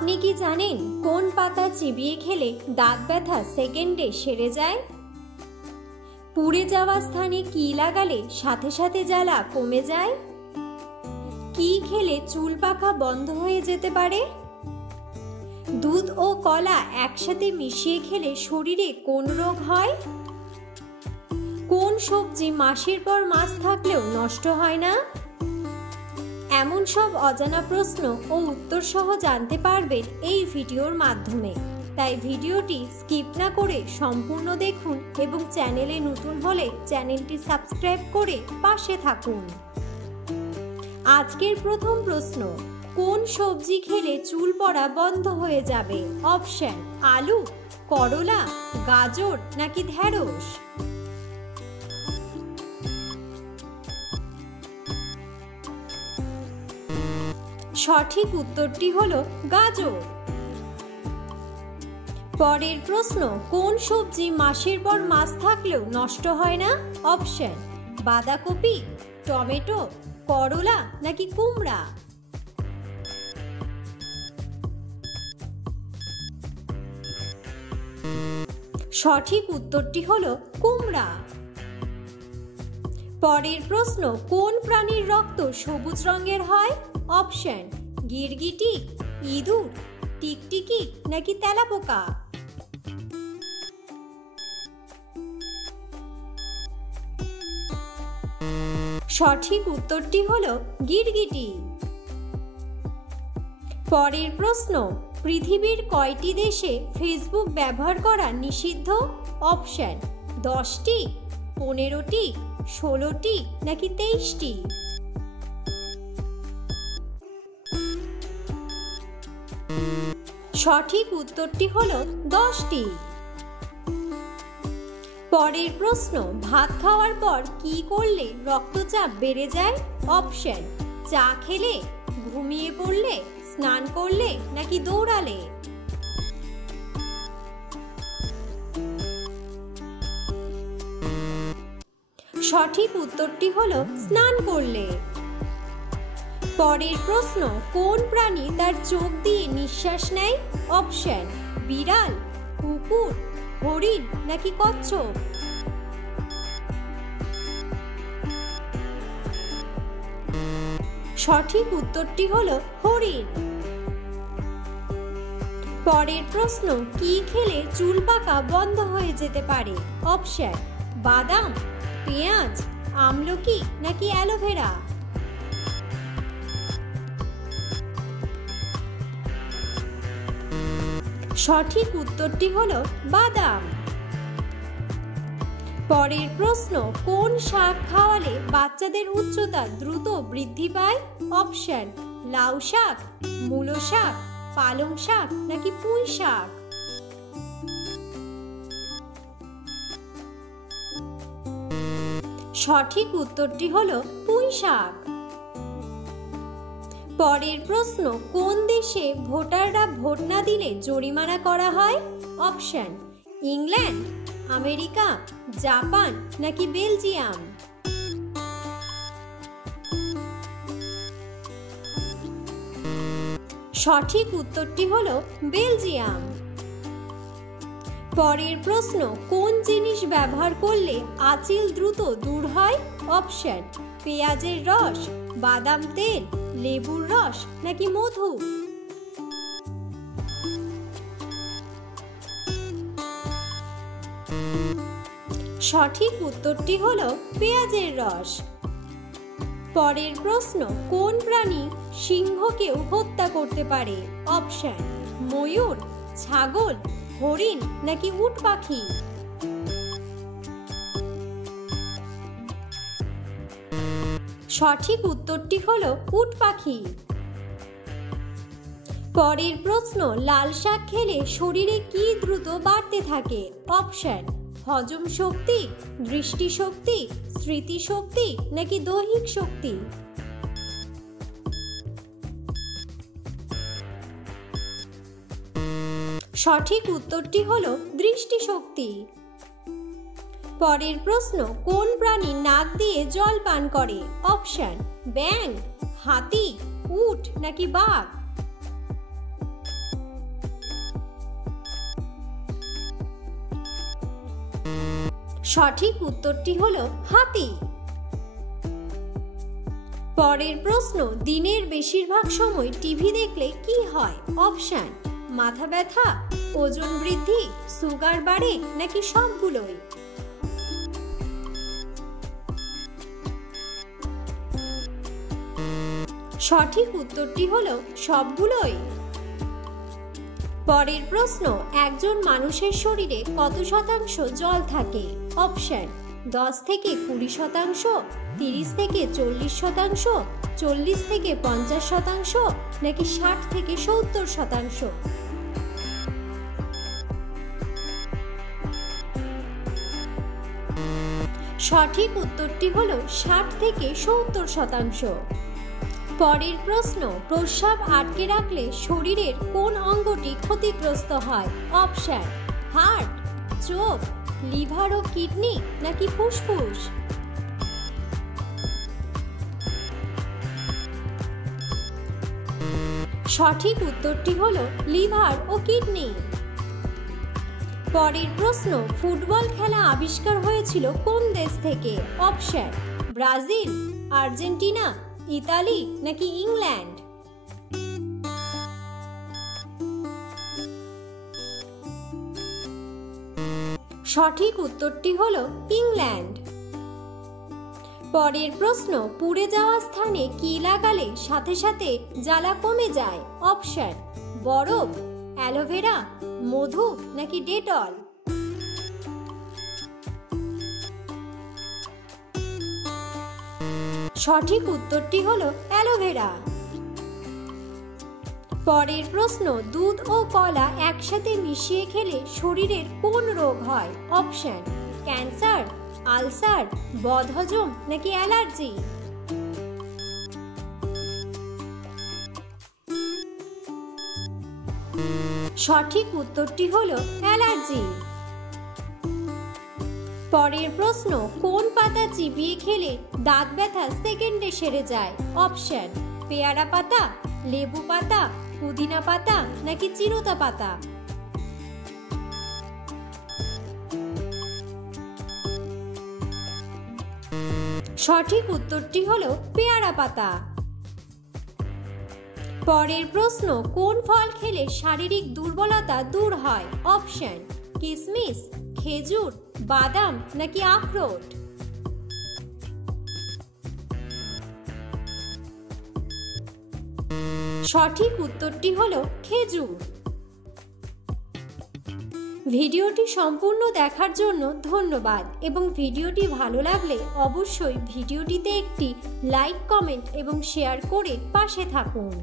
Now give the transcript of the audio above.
আপনি কি জানেন কোন পাতা চিবিয়ে খেলে দাঁত ব্যথা সেকেন্ডে সেরে যায়? পুড়ে যাওয়া স্থানে কি লাগালে সাথে সাথে জ্বালা কমে যায়? কি খেলে চুল পাকা বন্ধ হয়ে যেতে পারে? দুধ ও কলা একসাথে মিশিয়ে খেলে শরীরে কোন রোগ হয়? কোন সবজি মাসের পর মাস থাকলেও নষ্ট হয় না? এমন সব অজানা প্রশ্ন ও উত্তর সহ জানতে পারবেন এই ভিডিওর মাধ্যমে। তাই ভিডিওটি স্কিপ না করে সম্পূর্ণ দেখুন এবং চ্যানেলে নতুন হলে চ্যানেলটি সাবস্ক্রাইব করে পাশে থাকুন। আজকের প্রথম প্রশ্ন, কোন সবজি খেলে চুল পড়া বন্ধ হয়ে যাবে? অপশন: আলু, করলা, গাজর নাকি ঢেঁড়স? সঠিক উত্তরটি হলো গাজর। পরের প্রশ্ন, কোন সবজি মাসের পর মাস থাকলেও নষ্ট হয় না? অপশন: বাঁধাকপি, টমেটো, করলা নাকি কুমড়া? সঠিক উত্তরটি হলো কুমড়া। পরের প্রশ্ন, কোন প্রাণীর রক্ত সবুজ রঙের হয়? অপশন: গিরগিটি, ইঁদুর, টিকটিকি নাকি তেলাপোকা? সঠিক উত্তরটি হলো গিরগিটি। পরের প্রশ্ন, পৃথিবীর কয়টি দেশে ফেসবুক ব্যবহার করা নিষিদ্ধ? অপশন: 10টি, 15টি, 16টি নাকি 23টি? সঠিক উত্তরটি হলো 10টি। পরের প্রশ্ন, ভাত খাওয়ার পর কি করলে রক্তচাপ বেড়ে যায়? অপশন: চা খেলে, ঘুমিয়ে পড়লে, স্নান করলে নাকি দৌড়ালে? সঠিক উত্তরটি হলো স্নান করলে। পরের প্রশ্ন, কোন প্রাণী তার চোখ দিয়ে নিঃশ্বাস নেয়? অপশন: বিড়াল, কুকুর, হরিণ নাকি কচ্ছপ? সঠিক উত্তরটি হলো হরিণ। পরের প্রশ্ন, কি খেলে চুল পাকা বন্ধ হয়ে যেতে পারে? অপশন: বাদাম, পেঁয়াজ, আমলকি নাকি অ্যালোভেরা? সঠিক উত্তরটি হলো বাদাম। পরের প্রশ্ন, কোন শাক খাওয়ালে বাচ্চাদের উচ্চতা দ্রুত বৃদ্ধি পায়? অপশন: লাউ শাক, মূলো শাক, পালং শাক নাকি পুঁই শাক? সঠিক উত্তরটি হলো পুঁই শাক। পরের প্রশ্ন, কোন দেশে ভোটাররা ভোট না দিলে জরিমানা করা হয়? অপশন: ইংল্যান্ড, আমেরিকা, জাপান নাকি বেলজিয়াম? সঠিক উত্তরটি হলো বেলজিয়াম। পরের প্রশ্ন, কোন জিনিস ব্যবহার করলে আঁচিল দ্রুত দূর হয়? অপশন: পেঁয়াজের রস, বাদাম তেল, লেবুর রস নাকি মধু? সঠিক উত্তরটি হলো পেঁয়াজের রস। পরের প্রশ্ন, কোন প্রাণী সিংহকেও হত্যা করতে পারে? অপশন: ময়ূর, ছাগল, হরিণ নাকি উট পাখি? সঠিক উত্তরটি হলো উট পাখি। পরের প্রশ্ন, লাল শাক খেলে শরীরে কি দ্রুত বাড়তে থাকে? অপশন: হজম শক্তি, দৃষ্টিশক্তি, স্মৃতিশক্তি নাকি দৈহিক শক্তি? সঠিক উত্তরটি হলো দৃষ্টিশক্তি। পরের প্রশ্ন, কোন প্রাণী নাক দিয়ে জল পান করে? অপশন: ব্যাঙ, হাতি, উট নাকি বাঘ? সঠিক উত্তরটি হলো হাতি। পরের প্রশ্ন, দিনের বেশিরভাগ সময় টিভি দেখলে কি হয়? অপশন: মাথা ব্যথা, ওজন বৃদ্ধি, সুগার বাড়ে, নাকি সবগুলোই? সঠিক উত্তরটি হলো সবগুলোই। পরের প্রশ্ন, একজন মানুষের শরীরে কত শতাংশ জল থাকে? অপশন: 10 থেকে 20%, 30 থেকে 40%, 40 থেকে 50%, নাকি 60 থেকে 70%? সঠিক উত্তরটি হলো 60 থেকে 70%। পরের প্রশ্ন, প্রস্রাব আটকে রাখলে শরীরের কোন অঙ্গটি ক্ষতিগ্রস্ত হয়? অপশন: হার্ট, চোখ, লিভার ও কিডনি, নাকি ফুসফুস? সঠিক উত্তরটি হলো লিভার ও কিডনি। পরের প্রশ্ন, ফুটবল খেলা আবিষ্কার হয়েছিল কোন দেশ থেকে? অপশন: ব্রাজিল, আর্জেন্টিনা, ইতালি, নাকি ইংল্যান্ড? সঠিক উত্তরটি হলো ইংল্যান্ড। পরের প্রশ্ন, পুড়ে যাওয়া স্থানে কি লাগালে সাথে সাথে জ্বালা কমে যায়? অপশন: বরফ, অ্যালোভেরা, মধু, নাকি ডেটল? সঠিক উত্তরটি হলো অ্যালোভেরা। পরের প্রশ্ন, দুধ ও কলা একসাথে মিশিয়ে খেলে শরীরের কোন রোগ হয়? অপশন: ক্যান্সার, আলসার, বদহজম, নাকি অ্যালার্জি? সঠিক উত্তরটি হলো অ্যালার্জি। পরের প্রশ্ন, কোন পাতা চিবিয়ে খেলে দাঁত ব্যথা সেকেন্ডে সেরে যায়? অপশন: পেয়ারা পাতা, লেবু পাতা, পুদিনা পাতা, নাকি চিরতা পাতা? সঠিক উত্তরটি হলো পেয়ারা পাতা। পরের প্রশ্ন, কোন ফল খেলে শারীরিক দুর্বলতা দূর হয়? অপশন: কিশমিশ, খেজুর, বাদাম, নাকি আখরোট? সঠিক উত্তরটি হলো খেজুর। ভিডিওটি সম্পূর্ণ দেখার জন্য ধন্যবাদ এবং ভিডিওটি ভালো লাগলে অবশ্যই ভিডিওটিতে একটি লাইক, কমেন্ট এবং শেয়ার করে পাশে থাকুন।